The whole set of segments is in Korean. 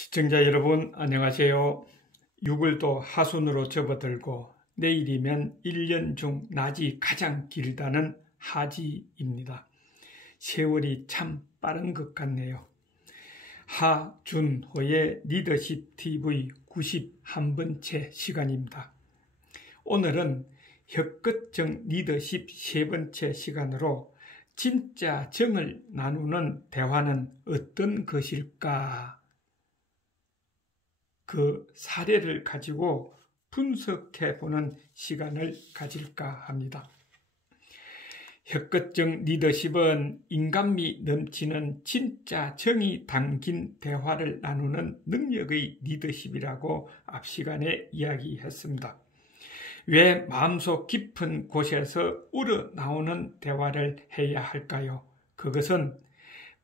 시청자 여러분 안녕하세요. 6월도 하순으로 접어들고 내일이면 1년 중 낮이 가장 길다는 하지입니다. 세월이 참 빠른 것 같네요. 하준호의 리더십 TV 91번째 시간입니다. 오늘은 혁끝정 리더십 세 번째 시간으로 진짜 정을 나누는 대화는 어떤 것일까? 그 사례를 가지고 분석해보는 시간을 가질까 합니다. 혁끝정 리더십은 인간미 넘치는 진짜 정이 담긴 대화를 나누는 능력의 리더십이라고 앞 시간에 이야기했습니다. 왜 마음속 깊은 곳에서 우러나오는 대화를 해야 할까요? 그것은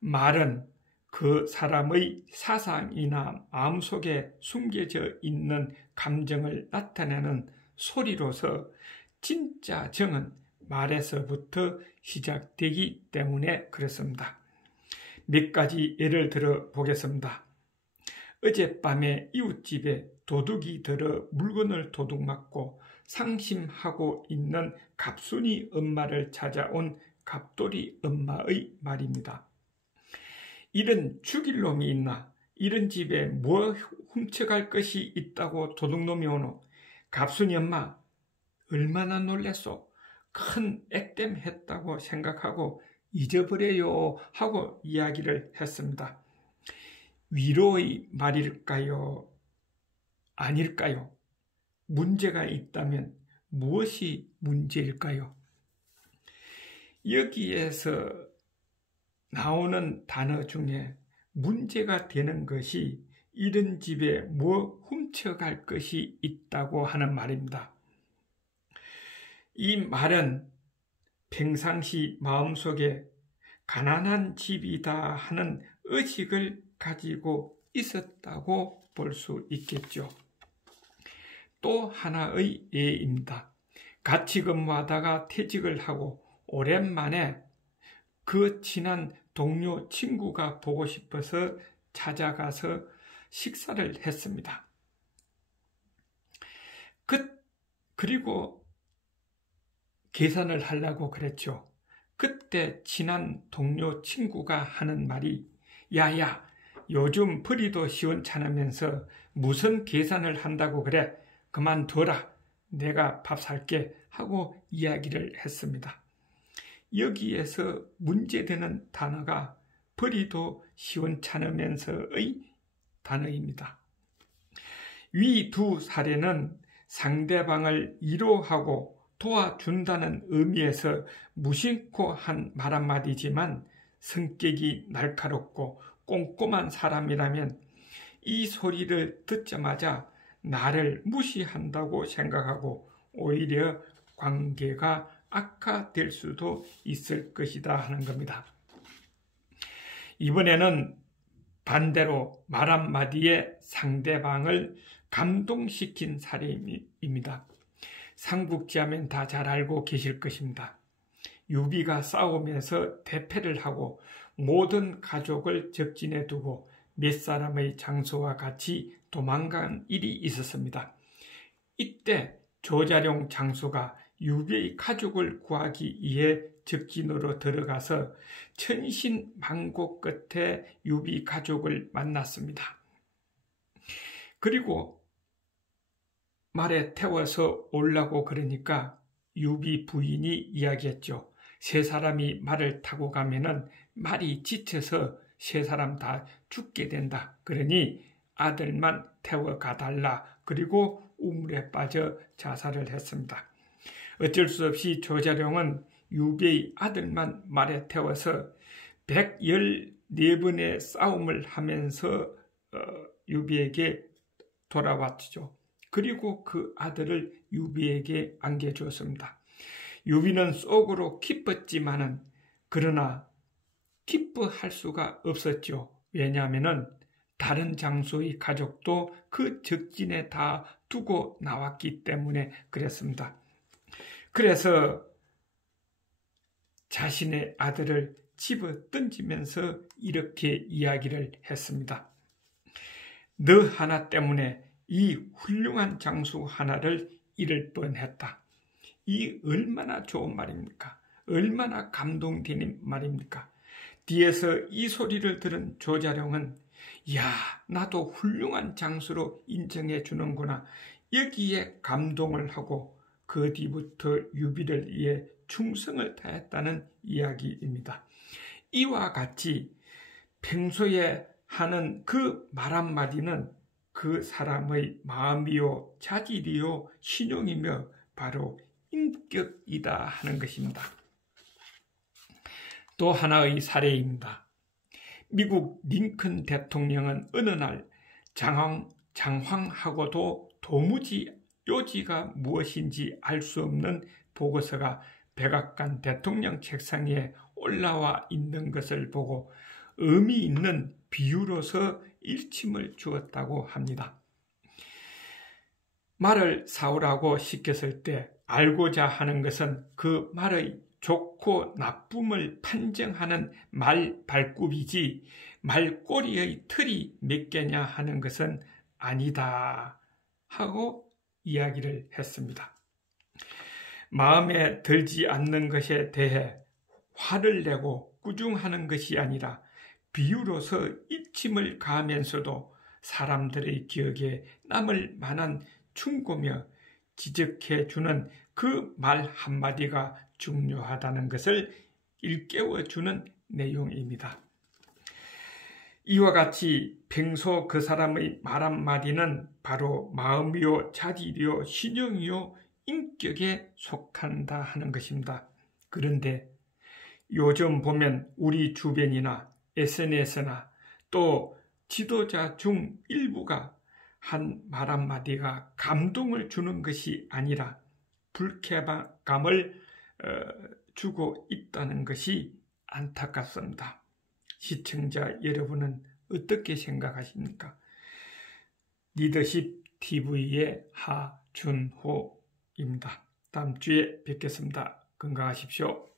말은 그 사람의 사상이나 마음속에 숨겨져 있는 감정을 나타내는 소리로서 진짜 정은 말에서부터 시작되기 때문에 그렇습니다. 몇 가지 예를 들어 보겠습니다. 어젯밤에 이웃집에 도둑이 들어 물건을 도둑맞고 상심하고 있는 갑순이 엄마를 찾아온 갑돌이 엄마의 말입니다. 이런 죽일 놈이 있나? 이런 집에 뭐 훔쳐갈 것이 있다고 도둑놈이 오노? 갑순이 엄마 얼마나 놀랬소? 큰 액땜했다고 생각하고 잊어버려요 하고 이야기를 했습니다. 위로의 말일까요? 아닐까요? 문제가 있다면 무엇이 문제일까요? 여기에서 나오는 단어 중에 문제가 되는 것이 이런 집에 뭐 훔쳐갈 것이 있다고 하는 말입니다. 이 말은 평상시 마음속에 가난한 집이다 하는 의식을 가지고 있었다고 볼 수 있겠죠. 또 하나의 예입니다. 같이 근무하다가 퇴직을 하고 오랜만에 그 친한 동료 친구가 보고 싶어서 찾아가서 식사를 했습니다. 그리고 계산을 하려고 그랬죠. 그때 친한 동료 친구가 하는 말이 야야 요즘 벌이도 시원찮으면서 무슨 계산을 한다고 그래 그만둬라 내가 밥 살게 하고 이야기를 했습니다. 여기에서 문제되는 단어가 벌이도 시원찮으면서의 단어입니다. 위 두 사례는 상대방을 위로하고 도와준다는 의미에서 무심코 한 말 한마디지만 성격이 날카롭고 꼼꼼한 사람이라면 이 소리를 듣자마자 나를 무시한다고 생각하고 오히려 관계가 악화될 수도 있을 것이다 하는 겁니다. 이번에는 반대로 말 한마디에 상대방을 감동시킨 사례입니다. 삼국지하면 다 잘 알고 계실 것입니다. 유비가 싸움에서 대패를 하고 모든 가족을 적진에 두고 몇 사람의 장수와 같이 도망간 일이 있었습니다. 이때 조자룡 장수가 유비의 가족을 구하기 위해 적진으로 들어가서 천신만고 끝에 유비 가족을 만났습니다. 그리고 말에 태워서 오려고 그러니까 유비 부인이 이야기했죠. 세 사람이 말을 타고 가면은 말이 지쳐서 세 사람 다 죽게 된다. 그러니 아들만 태워가달라. 그리고 우물에 빠져 자살을 했습니다. 어쩔 수 없이 조자룡은 유비의 아들만 말에 태워서 114번의 싸움을 하면서 유비에게 돌아왔죠. 그리고 그 아들을 유비에게 안겨주었습니다. 유비는 속으로 기뻤지만은 그러나 기뻐할 수가 없었죠. 왜냐하면은 다른 장수의 가족도 그 적진에 다 두고 나왔기 때문에 그랬습니다. 그래서 자신의 아들을 집어 던지면서 이렇게 이야기를 했습니다. 너 하나 때문에 이 훌륭한 장수 하나를 잃을 뻔했다. 이 얼마나 좋은 말입니까? 얼마나 감동되는 말입니까? 뒤에서 이 소리를 들은 조자룡은 야, 나도 훌륭한 장수로 인정해 주는구나. 여기에 감동을 하고 그 뒤부터 유비를 위해 충성을 다했다는 이야기입니다. 이와 같이 평소에 하는 그 말 한마디는 그 사람의 마음이요, 자질이요, 신용이며 바로 인격이다 하는 것입니다. 또 하나의 사례입니다. 미국 링컨 대통령은 어느 날 장황하고도 도무지 요지가 무엇인지 알 수 없는 보고서가 백악관 대통령 책상 위에 올라와 있는 것을 보고 의미 있는 비유로서 일침을 주었다고 합니다. 말을 사오라고 시켰을 때 알고자 하는 것은 그 말의 좋고 나쁨을 판정하는 말 발굽이지 말꼬리의 틀이 몇 개냐 하는 것은 아니다 하고 이야기를 했습니다. 마음에 들지 않는 것에 대해 화를 내고 꾸중하는 것이 아니라 비유로서 일침을 가하면서도 사람들의 기억에 남을 만한 충고며 지적해 주는 그 말 한마디가 중요하다는 것을 일깨워 주는 내용입니다. 이와 같이 평소 그 사람의 말 한마디는 바로 마음이요, 자질이요, 신용이요, 인격에 속한다 하는 것입니다. 그런데 요즘 보면 우리 주변이나 SNS나 또 지도자 중 일부가 한 말 한마디가 감동을 주는 것이 아니라 불쾌감을 주고 있다는 것이 안타깝습니다. 시청자 여러분은 어떻게 생각하십니까? 리더십 TV의 하준호입니다. 다음 주에 뵙겠습니다. 건강하십시오.